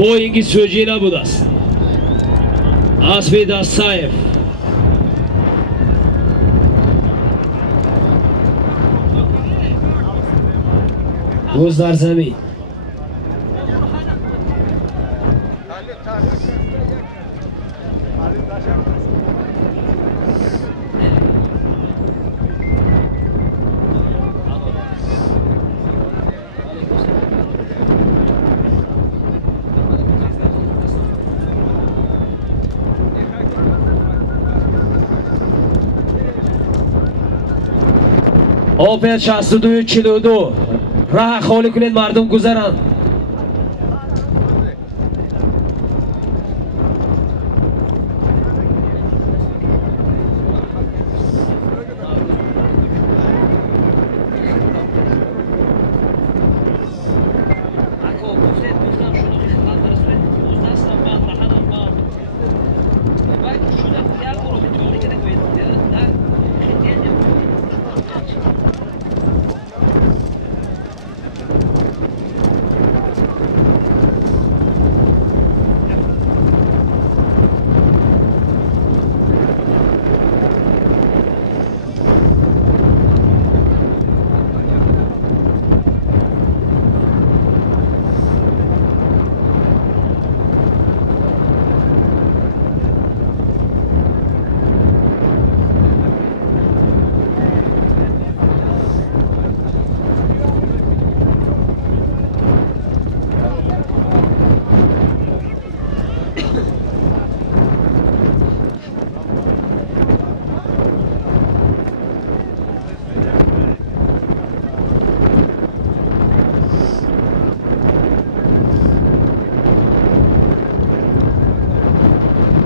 Boyingi so'ji nabud است. اسب دستایف روز در زمین آپیت 62-42 راه خالی کنید مردم گذرند.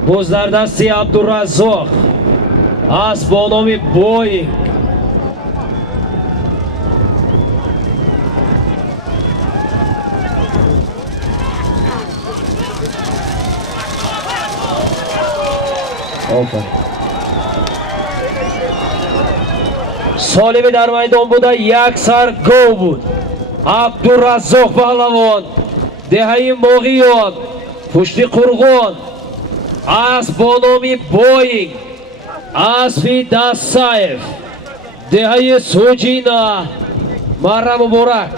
باز در دستی عبدالرزاق از با نام بوینگ سالمی در میدان بوده یک سر گو بود. عبدالرزاق پهلوان دهه ماغیان پشت قرغان از با نام بوینگ اسب دستایف دهه سوجینا مره مبارک.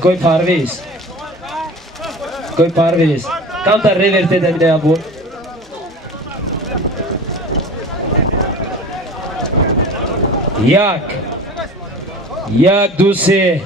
کوئی پرویز کم تر ریورته دمیده ابون یک دو سه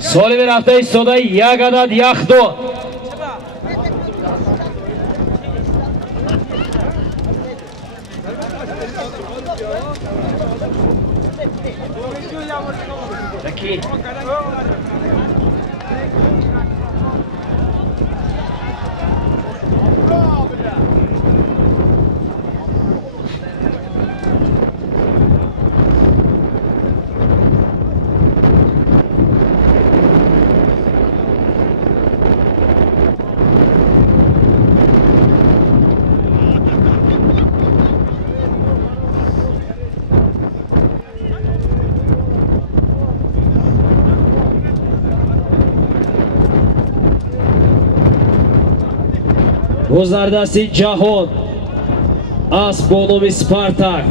سالی می رفته ایستاده یک عدد یک دو باز در دستی جهان از با نام سپارتاک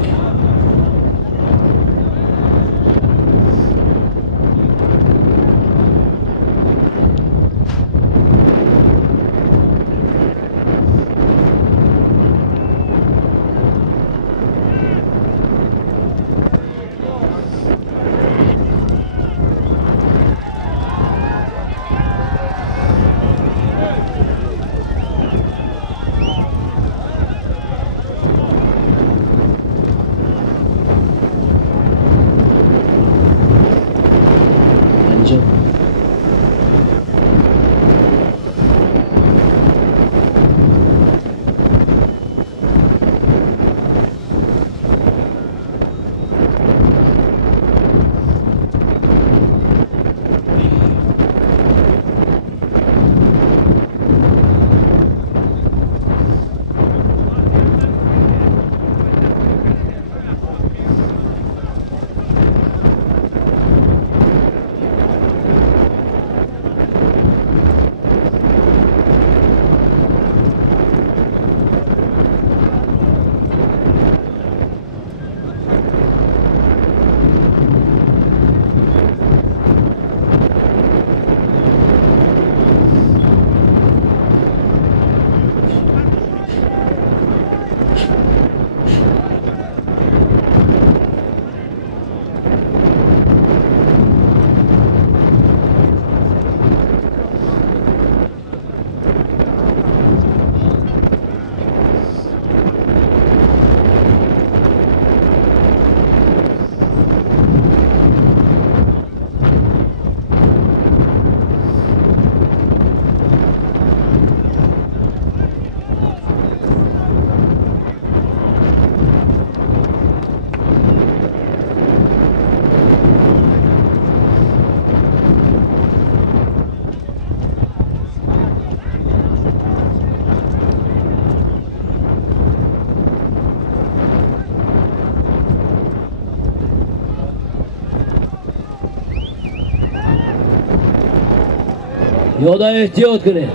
yo'da ehtiyot qiling.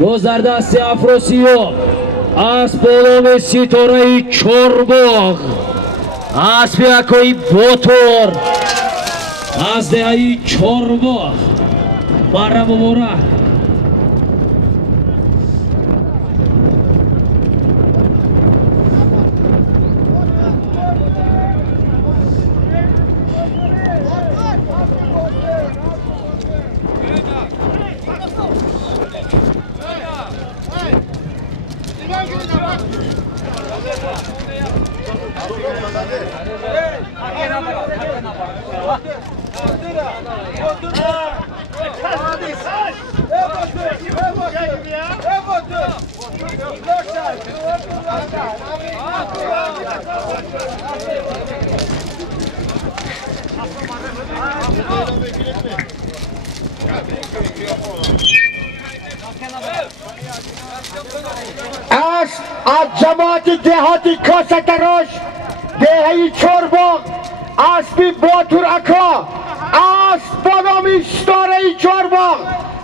Do'stlar dasti Afrosiyob. Asp bo'lomi Sitorai Chorbog. Asbiakoi Botor. Asdai Chorbog. Marra muborak. از جماعت دهاتی کاسکراش دهی چورباغ اسبی باتور اکا اسب بانامی ستاره چورباغ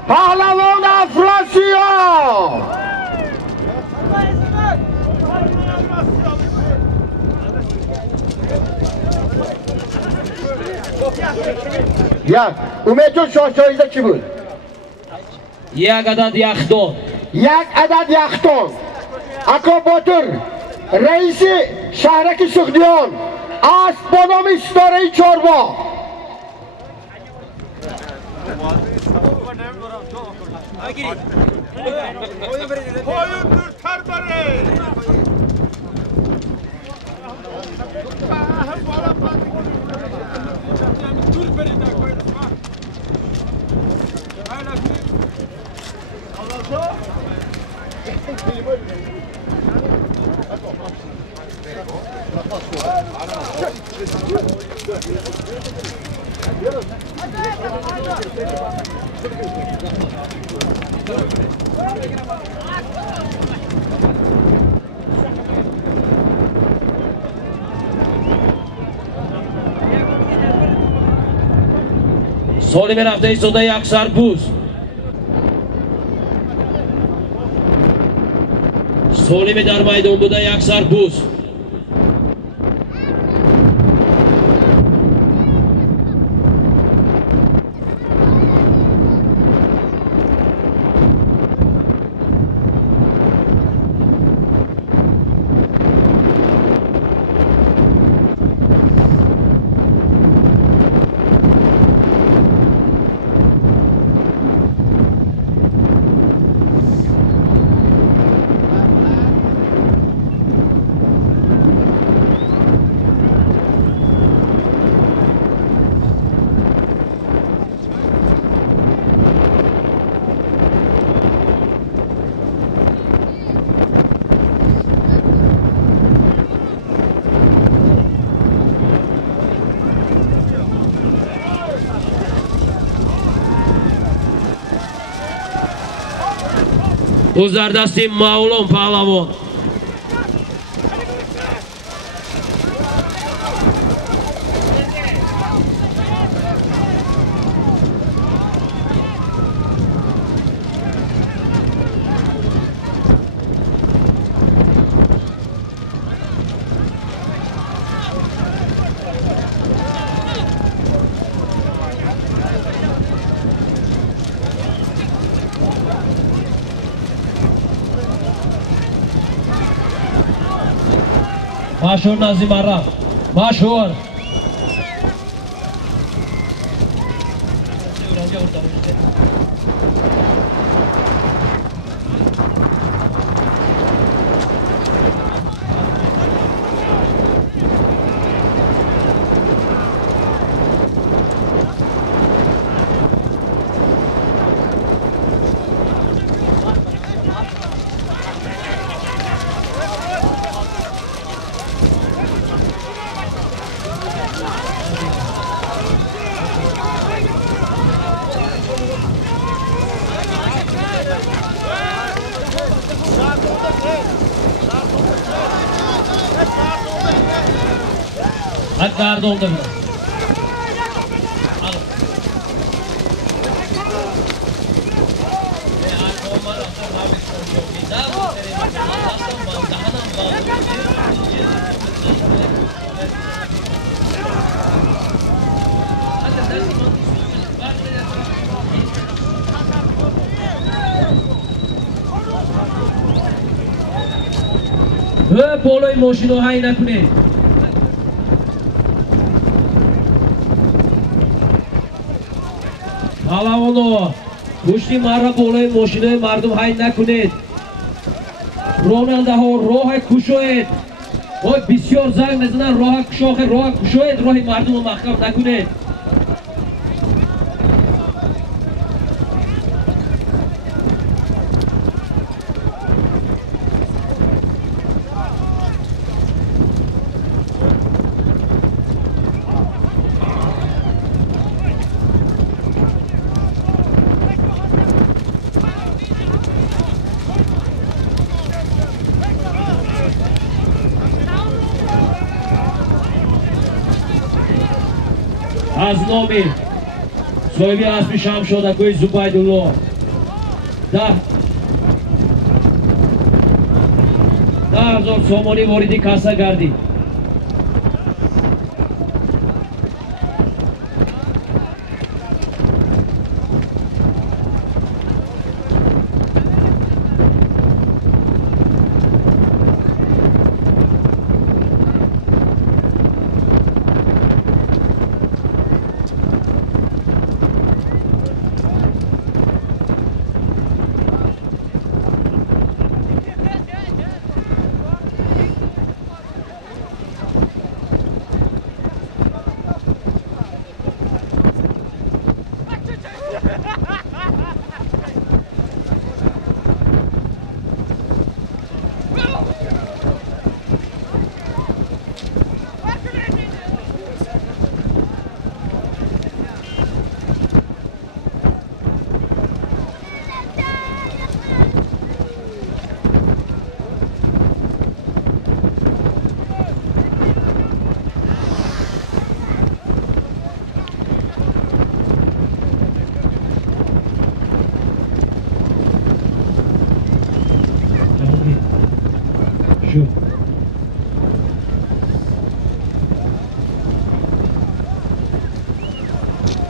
پهلوان افراسیاب یا امید جون شاهشاهیده چی بود؟ یک عدد یخدان. یک عدد یختان اکا باتر رئیس شهرک سخدیان اسب با نام ستاره چارباغ سالی رفته ایستاده یک سربوز. سالمی در میدان بوده یک سربوز. Uzlar dasti Mavlon Pahlavon. مشهور نظیم عرب مشهور Hadi garda oldu biraz. Al. بالای ماشین های نکنید. پهلوانو پشتی مرا بالای ماشین های مردم های نکنید. راننده ها راه کشوید. بسیار زنگ میزنن راه کشوید. راه مردم رو محکم نکنید. از نامی صاحبی اسب شمشادکوی زبیدالله 10,000 سامانی واردی کاسه گردید.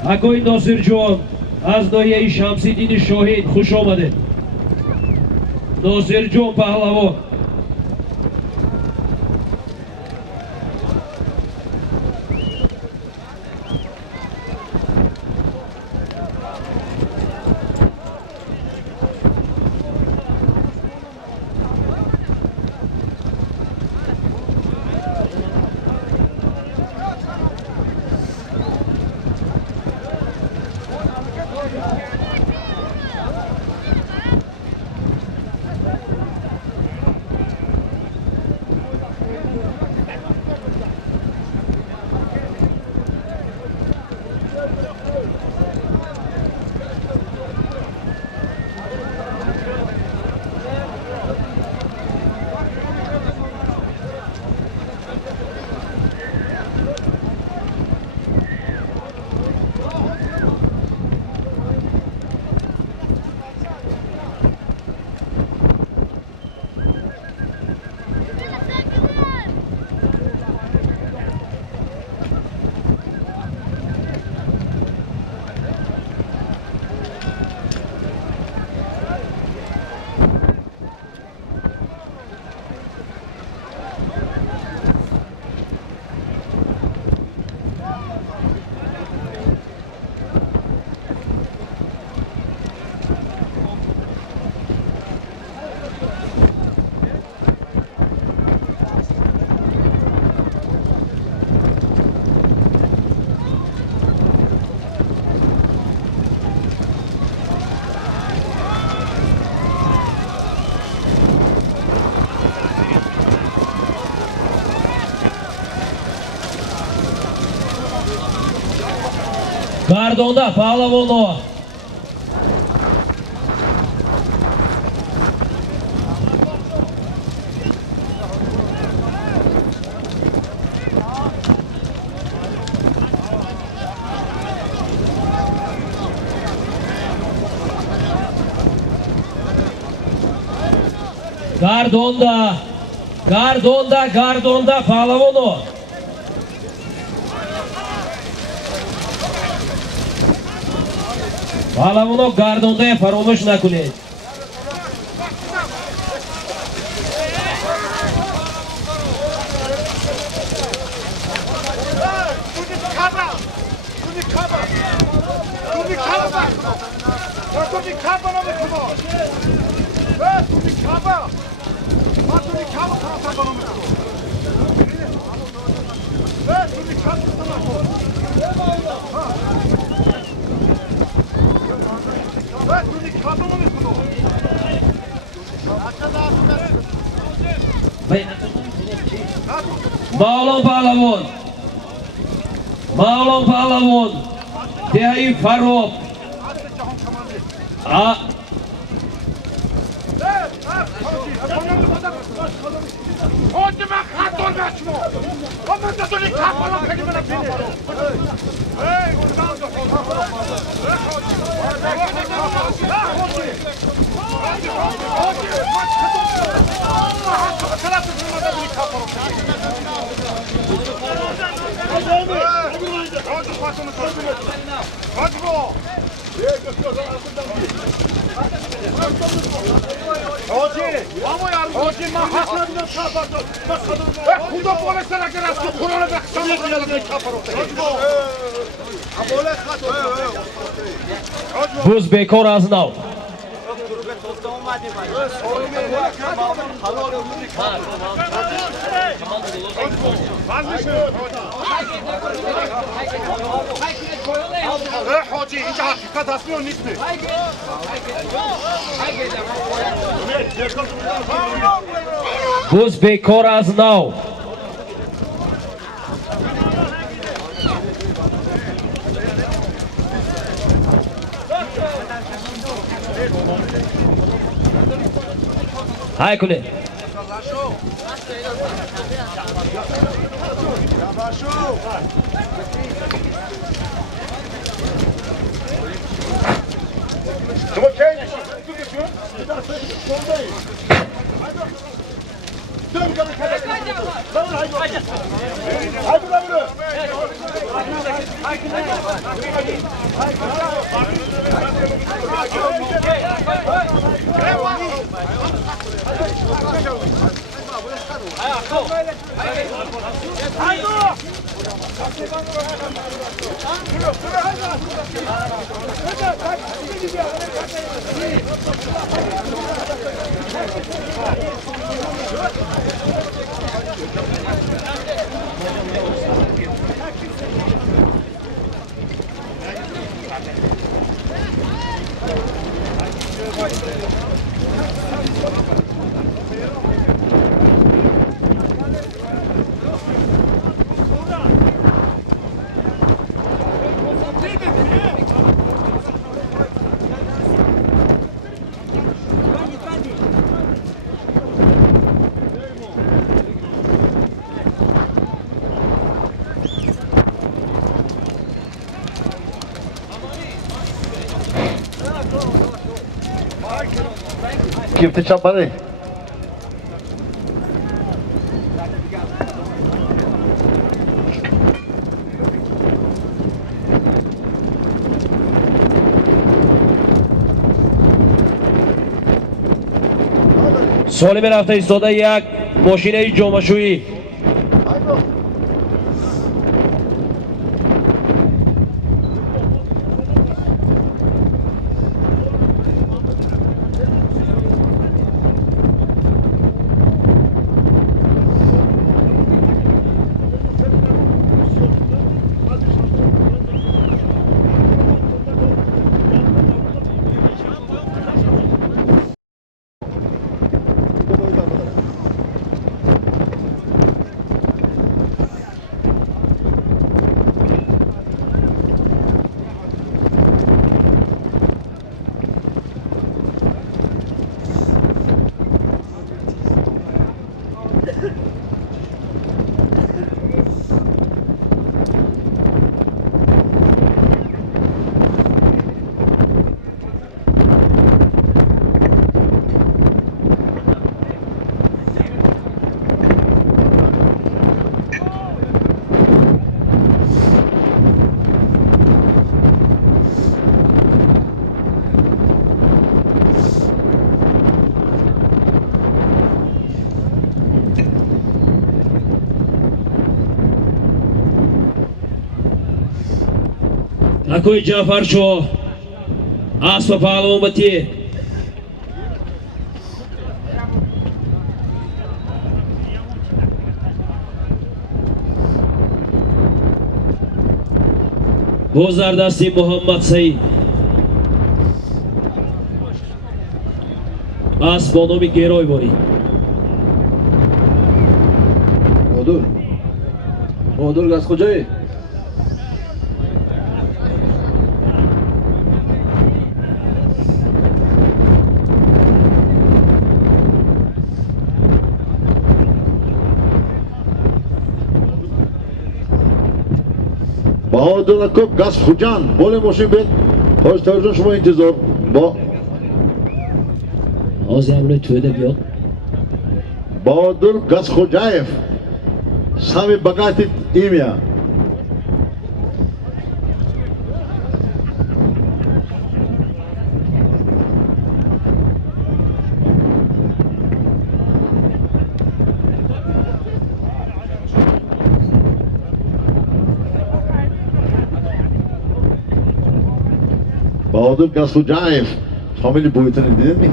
آقای ناصر جان از دایه شمس‌الدین شاهید خوش آمده. ناصر جان پهلوان گردانده پهلوانو گردانده پهلوانو پهلوانو گردانده فراموش نکنید. Mağlum Pahlavon. Mağlum Pahlavon. Dehayı Faruk. Buz bekor az nav. Hoca hiç hakikat asmıyor mu? Buz bekor az nav. Hay kule. Kifte çapadı. Solim rafta istoda yak mashinayi jomashuyi. Akoy Jafar Shoh Asfa Pahlavon bati. گذردستی محمد سعید از با نام گروی باری بهادر گز کجایی؟ بهادر کوب گاز خوجان بوله ماشین بید خوش ترجمه شما انتظار با آزی همونه توی ده بیاد بهادر گاز خوجایف سامی بگاتید ایمیا بهادر گاز خوجایف فامیلی بویتنی دیدید می؟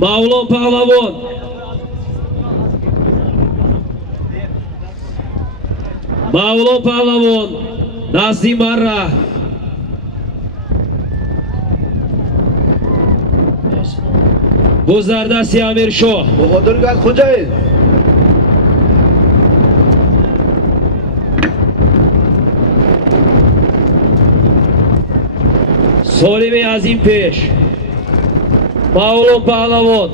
Mavlon Pahlavon Mavlon Pahlavon Nazim Arra Guzardasi Amir Shoh بهادر گز کجایی؟ Solimi Azim Pesh Mavlon Pahlavon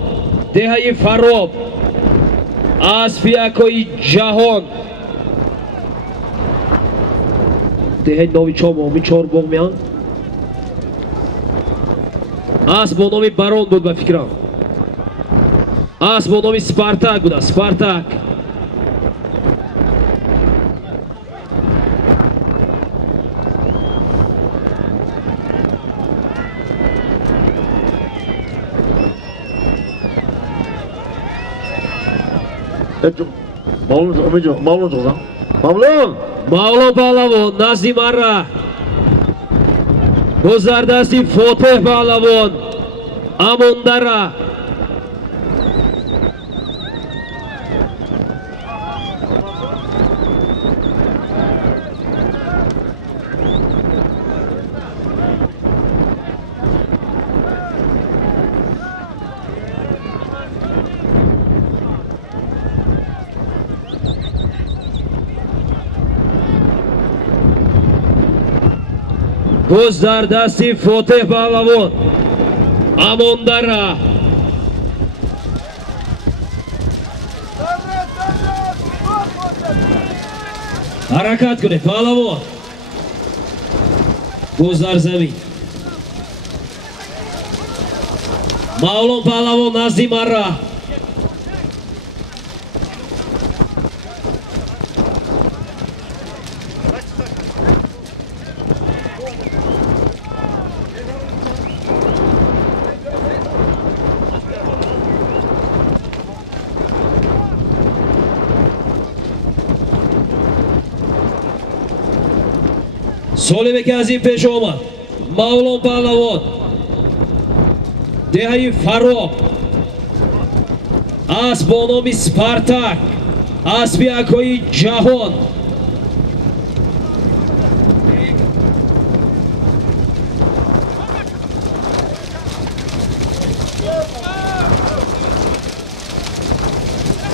Dehai Farob Asfiakoi Jahon Dehai Novi Chomo Michor Bogmian As Bonomi Baron بود به فکرم As Bonomi Spartak بود Spartak ماملون جوزان ماملون Mavlon Pahlavon Nazim Arra Guzardasi Foteh Pahlavon Amondara Guzardasi Foteh Pahlavon Amondara Harakat kune Pahlavon Guzar zemin Mavlon Pahlavon Nazim Arra Solimi که از این پیش آمد Mavlon Pahlavon دهی فراب از با نام سپارتاک اسپیاکوی جهان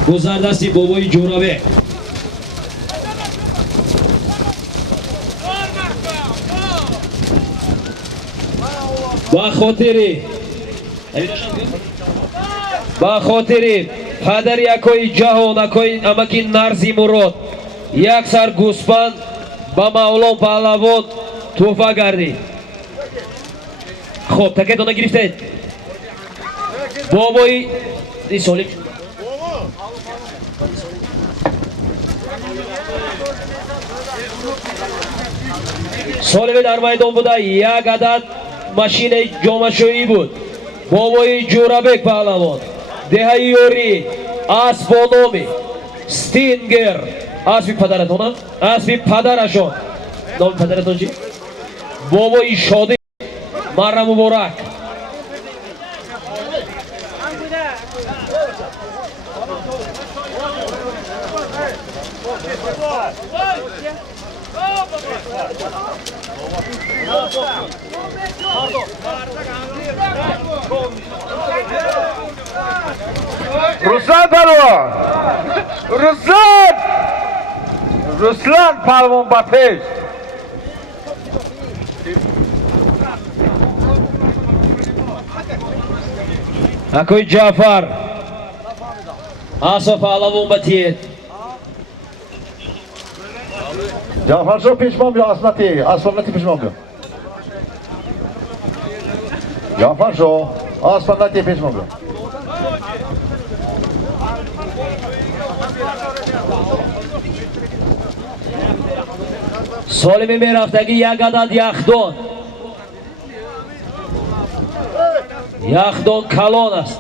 گذردستی بابای جورابه با خاطر ба хотири падари акои ҷаҳон акои амаки Нарзи Мурод як сар гӯспанд ба Мавлон паҳлавон тӯҳфа гардид. хуб, такетона гирифтед. бобои солим солиме дар майдон буда як адад машинаи ҷомашӯӣ буд. бобои Ҷӯрабек паҳлавон, деҳаи ёрӣ, асп бо номи Стингер, аспи падаратона, аспи падарашон. Номи падаратон чӣ? бобои Шодӣ, марра муборак. Ruslan Palvon! Ruslan Palvon Bapeş! Акои Ҷаъфар асо паҳлавон ба тиет. Cafer şu pişman bir asmati. Asfalnati pişman bir. Cafer şu asfalnati pişman bir. солиме мерафтагӣ як адад яхдон. яхдон калон аст.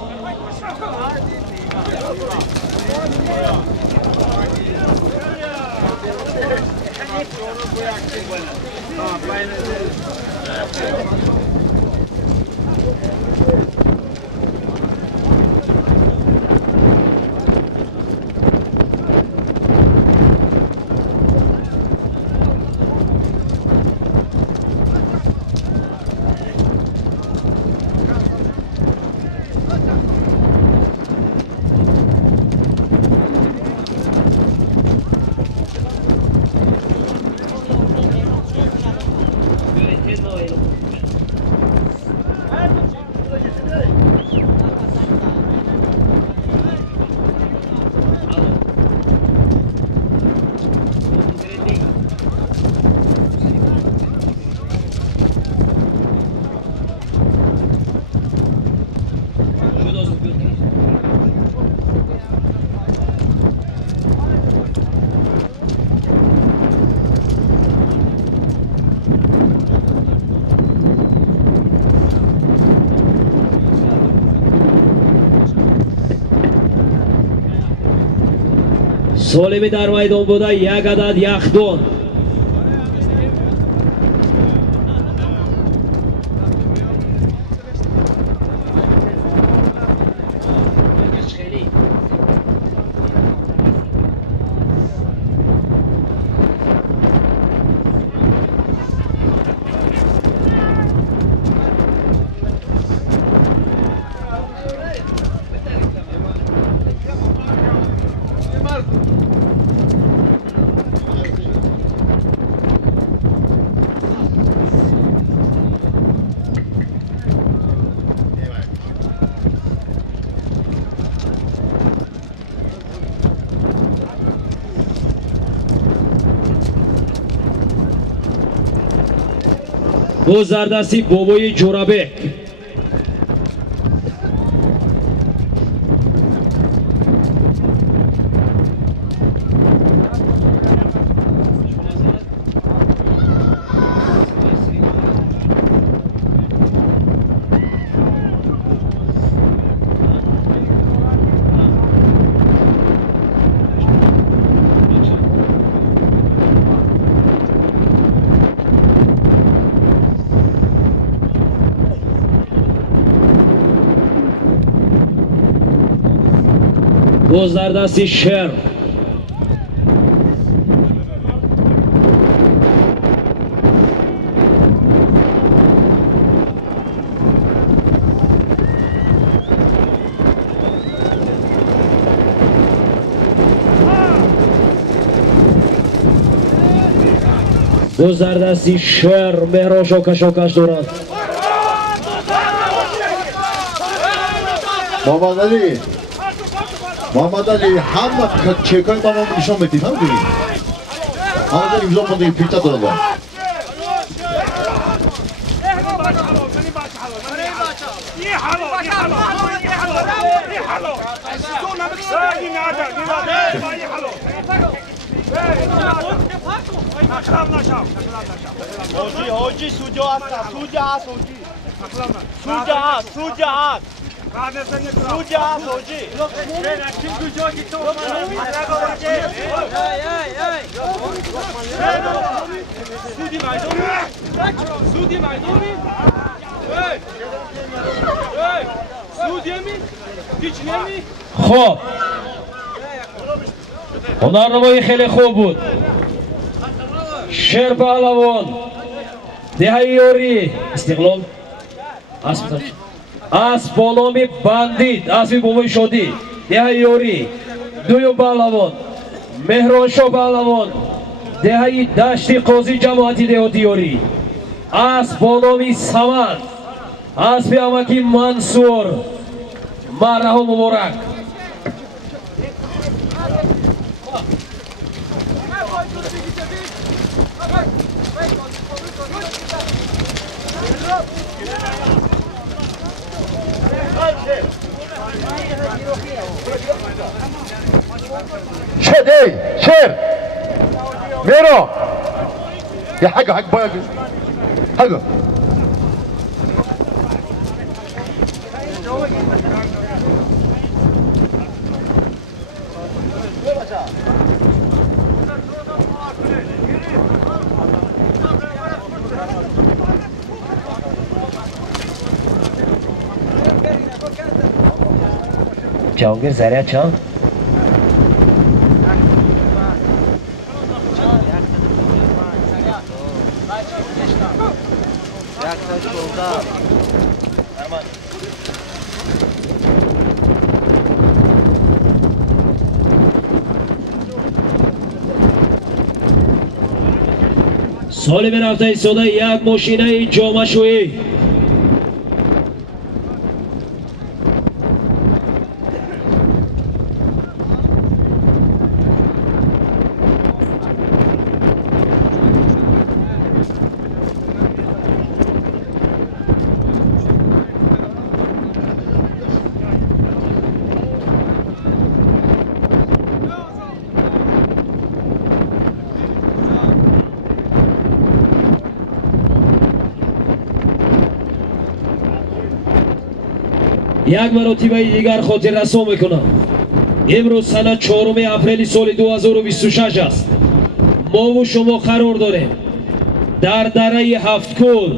солиме дар майдон буда як адад яхдон. бу зардасти бобои Ҷӯрабек. боз дар дасти шер. боз дар дасти шер. меҳроб шокаш дорад. محمد علی همه چکای با ما نشان میدیم هم دیگه همه امضا کنده این پیچه داره با حاجی سوجا هست سوجا هست حاجی خب هنرنمایی خیلی خوب بود. شیر پهلوان دهه یوری استقلال اسب با نام بندید اسب بومی شدی دهه یوری دویم پهلوان مهرانشاه پهلوان دهه دشتی قاضی جماعتی دهاتی یوری اسب با نام سمد اسب امکی منصور مرحوم مبارک شیر میرو یا حق باید حق جهانگیر زریعت چند؟ سالی به رفته ایستاده یک ماشینه جامعه شویی یک مرتبه دیگر خاطر رسا میکنم. امروز سنه 4 اپریل سال 2026 است. ما و شما قرار داریم در دره 7 کل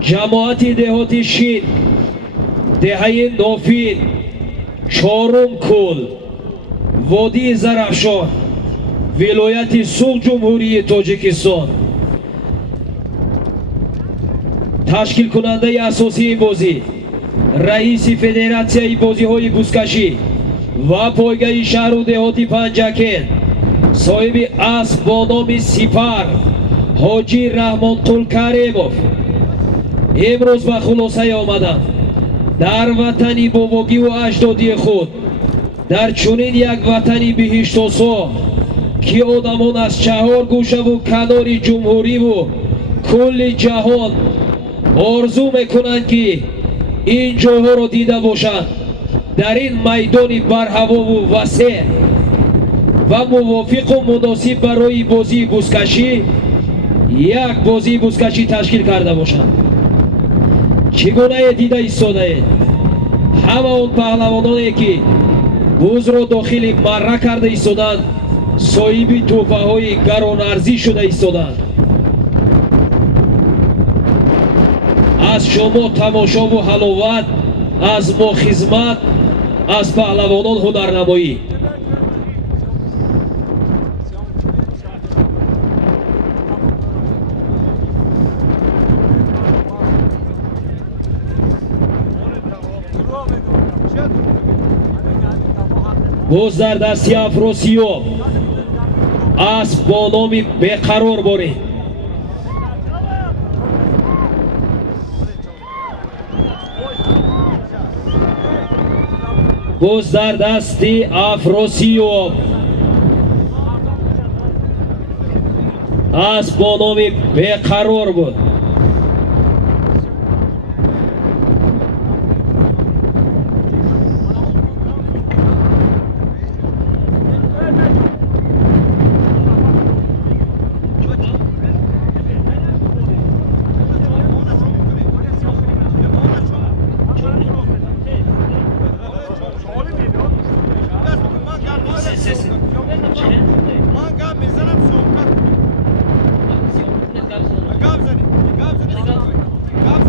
جماعت دهات شین دهه نوفین 4 کل وادی زرافشان ولایت سوق جمهوری تاجیکستان تشکیل کننده اساسی این بازی رئیس فدراسیون بازی‌های بوزکشی و پایگاه شهر و دهاتی پنجکن صاحب اسب با نام سپر حاجی رحمان قلکریموف امروز به خلاصه آمدند در وطن باباگی و اجدادی خود در چنین یک وطن بهشت آسا که آدمان از 4 گوشه و کنار جمهوری و کل جهان آرزو میکنند که این جاها را دیده باشند در این میدان برهوا و وسیع و موافق و مناسب برای بازی بوزکشی یک بازی بوزکشی تشکیل کرده باشند. چگونه دیده ایستاده اید؟ همه اون پهلوانانی که بوز را داخل مره کرده ایستادند صاحب توفه های گران ارزی شده ایستادند. از شما تماشا و حلاوت، از ما خدمت، از پهلوانان هنرنمایی. باز در دستی افراسیاب اسب با نام بقرار بارید. گذردستی افراسیاب از با نام بقرار بود. من گام میزنم شوکت گام زنید من سیوم کنم گام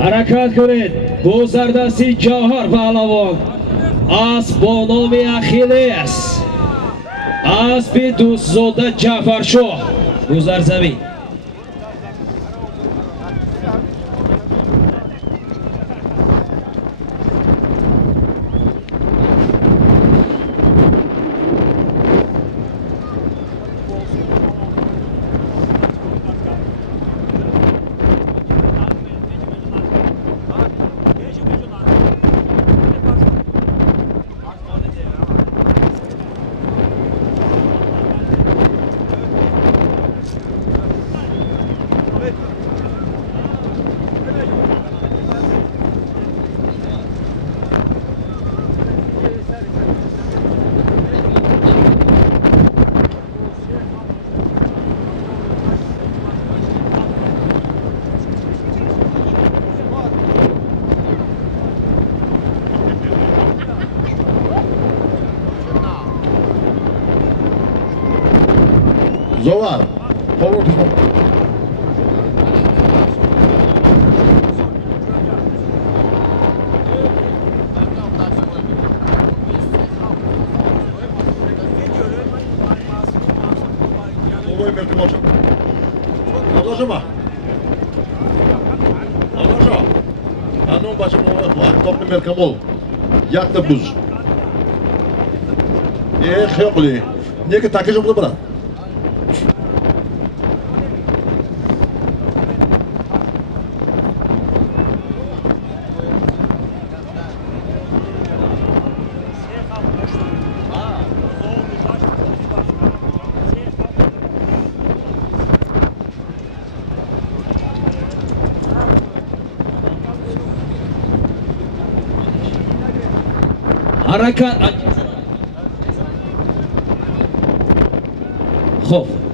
حرکت کنید. گذردستی جوهر پهلوان از با نام اخیلس اسب دوستزاده جعفرشاه گذر زمین. Zovar. Povur tutma. Ovo je Merkel Močan. Odložimo. Odložimo. A nu başım toplu Merkamol. Yaktı buz. Xeyokli. Niye ki takıcı bunu bırak? Harakat. Xo'p.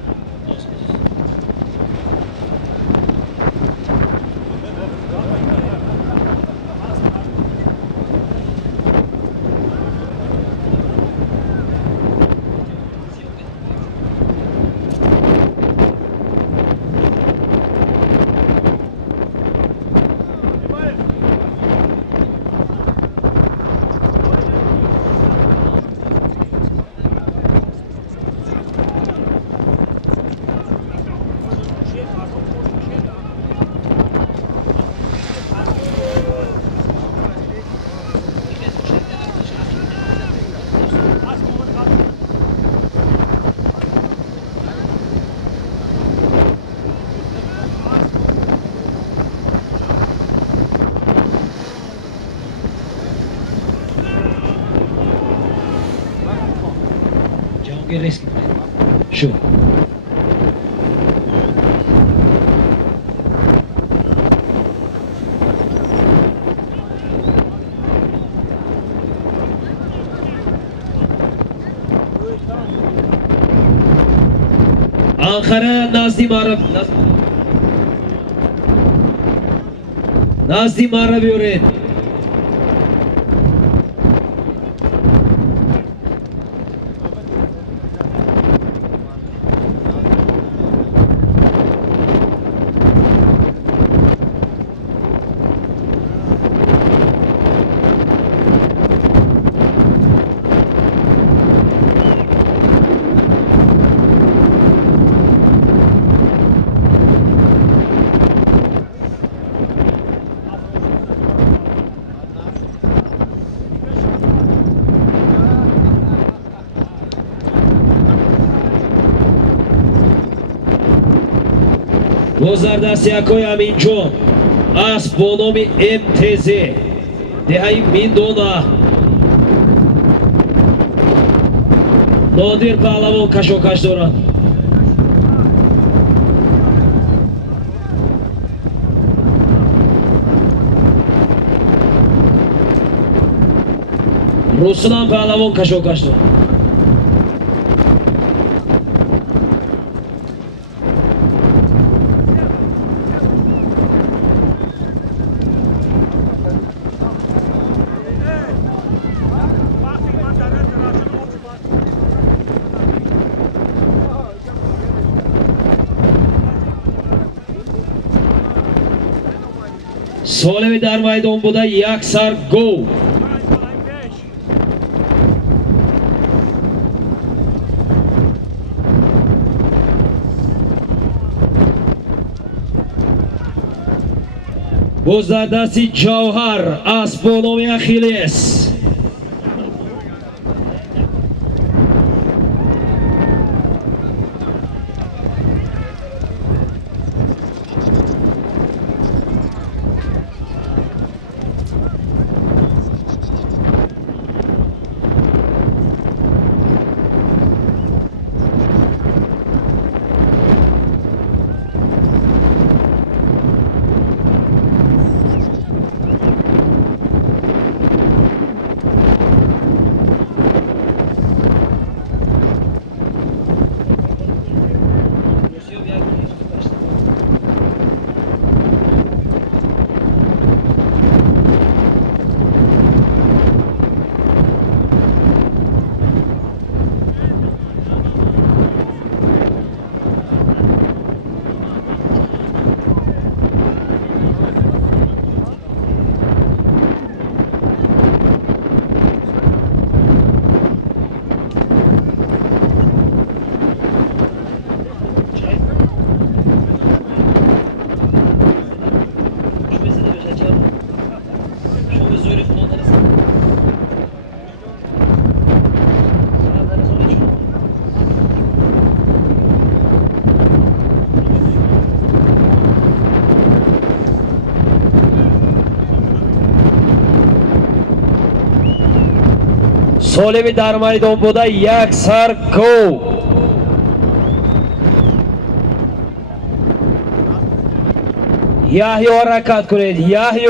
Javobga risk. Shu. Ankara Nazim Arab. Nazim Arab yurid. گذردستی اکوی امین جون از با نام MTZ دهی میدونه نادر پهلوان کشوکش دارد رسولان پهلوان کشوکش دارد سالمی در میدان بوده یک سر گل باز در دستی جوهر از با نام اخیلس سالمی در میدان بوده یک سر گل یحیی حرکت کنید یحیی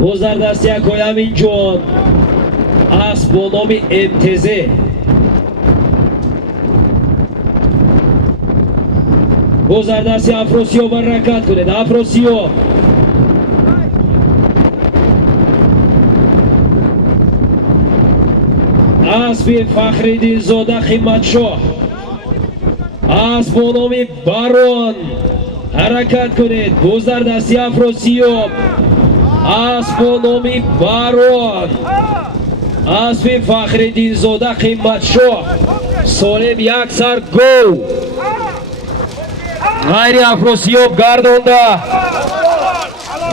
بازدر دستی اکای امین جان است با نام امتزه. بازدر دستی افراسیاب برکت کنید. افراسیاب اسب فخرالدین زاده خدمتشاه اسب با نام بارون حرکت کنید. بازدر دستی افراسیاب اسب با نام بارون اسب فخرالدین زاده خدمتشاه سالم یک سر گو. غیر افراسیاب گردانده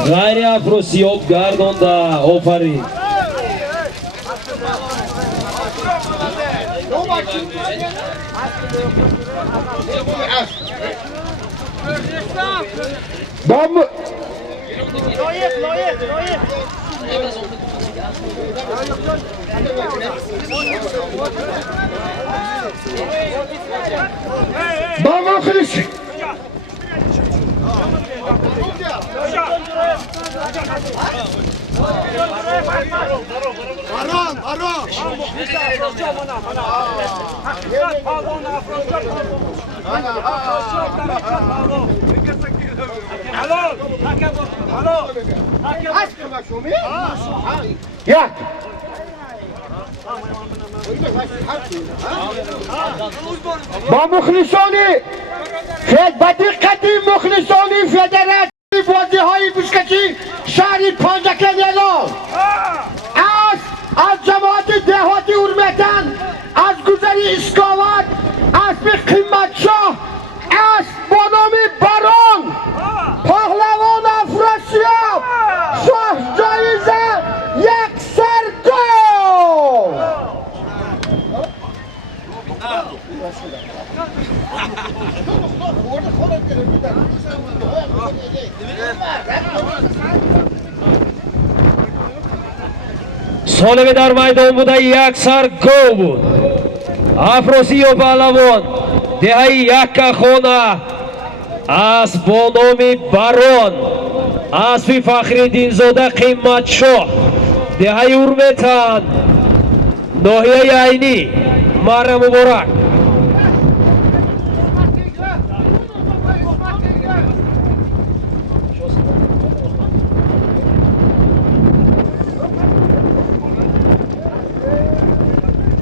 غیر افراسیاب گردانده. آفرین. Baba Kılıç. Aron, Aron. Ya. با مخلصانی بدقتی مخلصانی فدراسیون بازی های بوشکشی شهری پانزکن اعلام از جماعت دهاتی اورمتن از گذری اسکاوات اسب قیمتشاه اسب با نام باران پهلوان افراسیاب شاه جایزه یک سر گو. سالم در میدان بوده یک سر گو بود. افراسیاب پهلوان دهه یک خانه اسب با نام بارون اسب فخرالدین زاده قیمتشاه دهه اورمتن ناحیه عینی مر مبارک.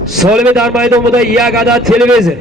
سالم در میدان بوده یک عدد تلویزیون.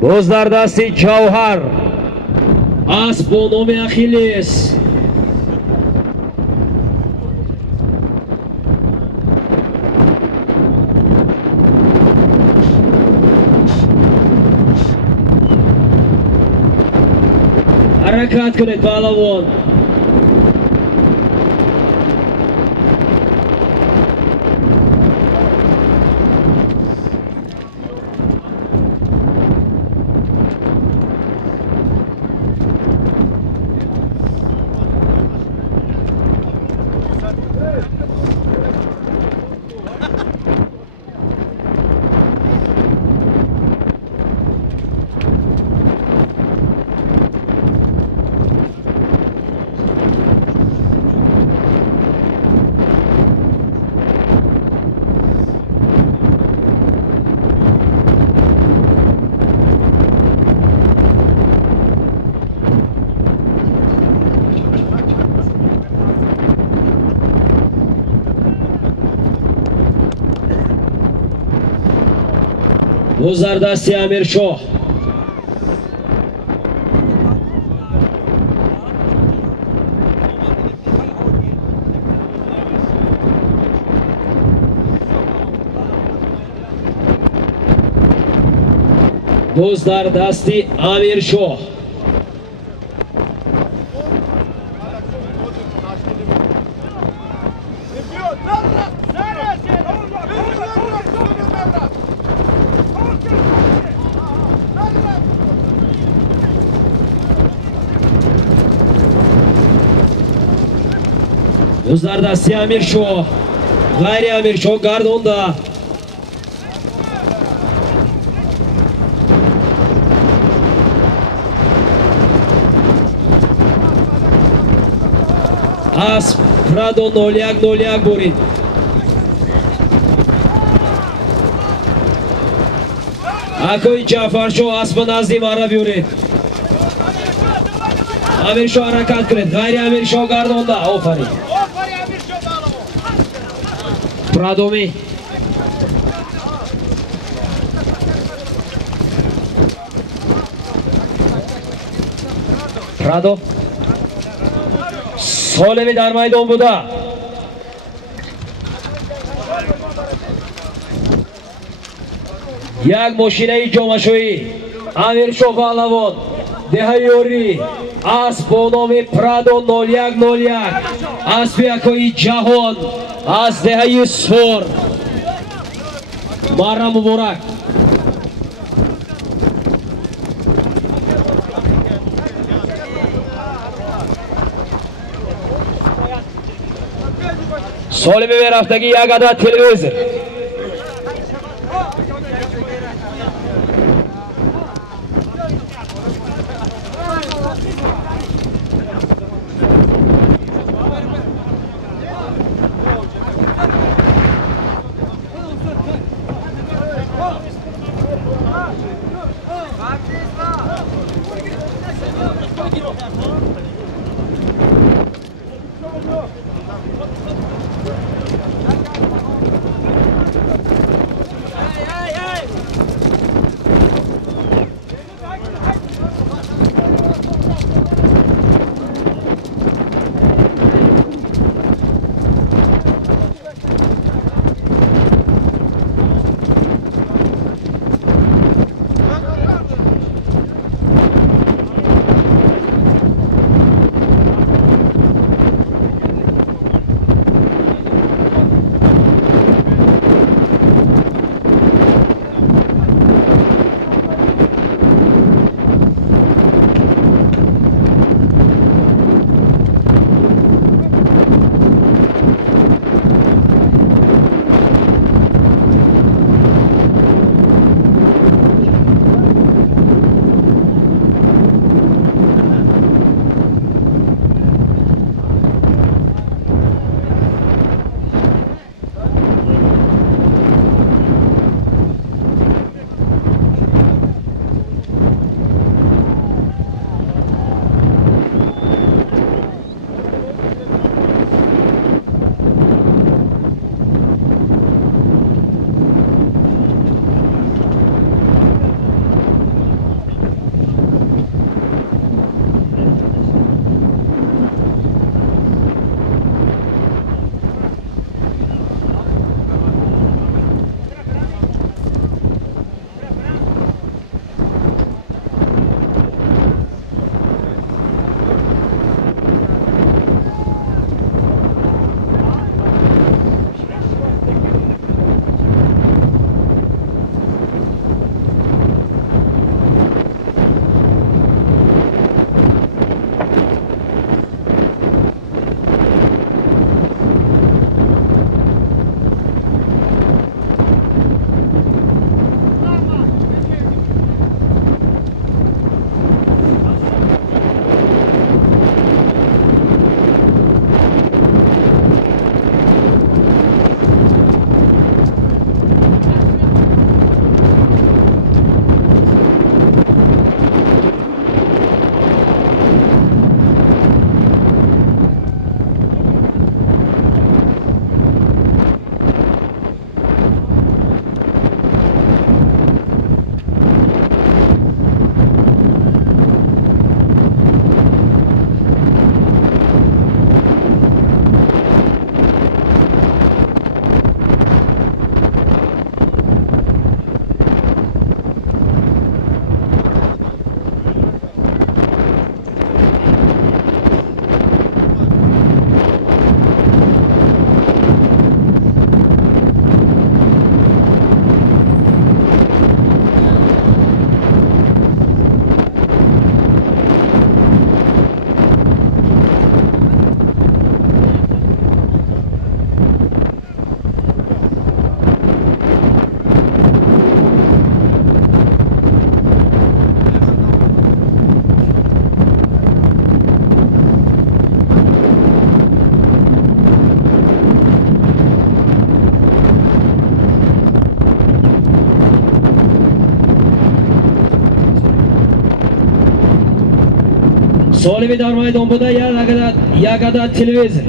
باز در دست جوهر اسب با نام اخیلس حرکت کنید پهلوان. Bu zardasti Amir Shoh. Bu zardasti Amir Shoh. Bu zardasti Amir Shoh. Gayri Amir Shoh gardonda. Asp Prado 0-0 borید. Akoy Jafarsho Asp nazdi mara biyorید. Amir Shoh harakat کنید. غیر Amir Shoh gardonda. آفرین. Pradomi. Prado. سالمی در میدان بوده. یک ماشینه جامعشویی امیر شاه پهلوان دهیوری اسب با نام پرادو 0101 اسب یکایی جهان از دهه سفر مارا مبارک. سالمی به رفتگی یک عدد تلویزر. Solibi dar maydon buda Yagada televizor.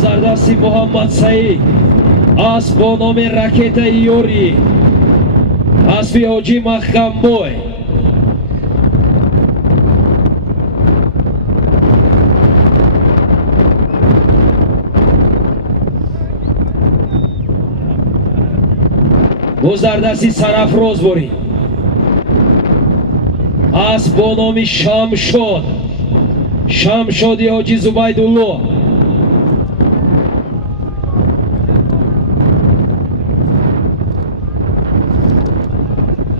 Zardasi Muhammad Said as با نام راکت یوری حسبی حاجی مخمبوی Zardasi Sarafroz بوری as با نام شمشاد حاجی زبیدالله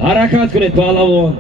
حرکت کنید پهلوان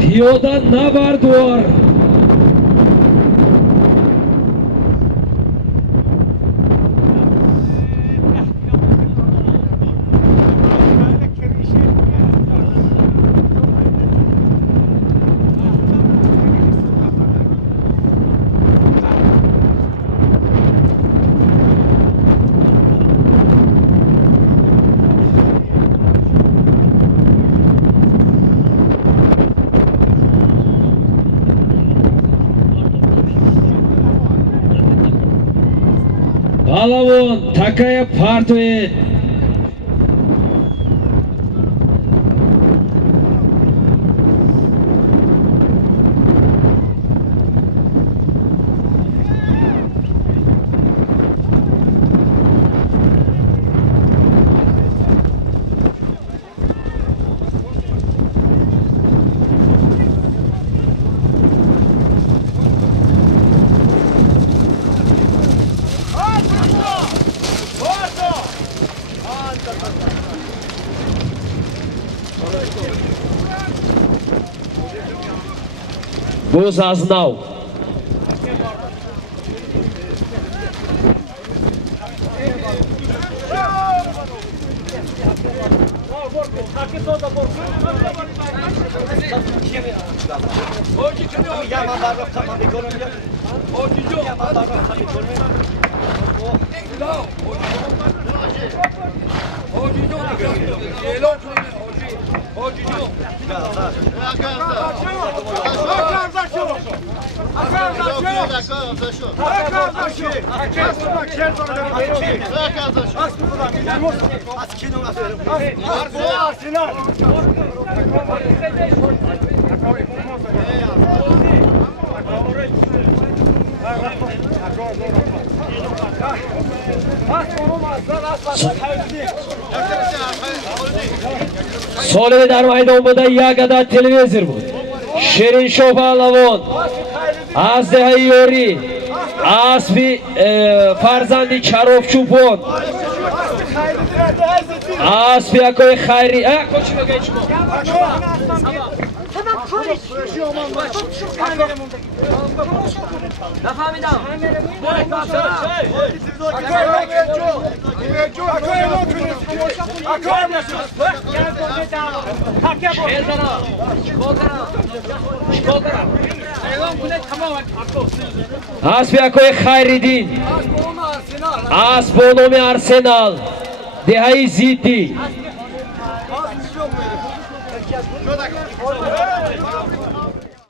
Piyoda nabardor. Palavon takaya partoyet. Bu zaznav. Solevi dar maydonida Yagada televizor bu. Shirin Shopalavon. Azdehay Yori. Asbi farzandi Charof Chupon. Asbi akoy Khayri. Asbi akoy Khayridin. Asbonomi Arsenal. Dehai Ziti.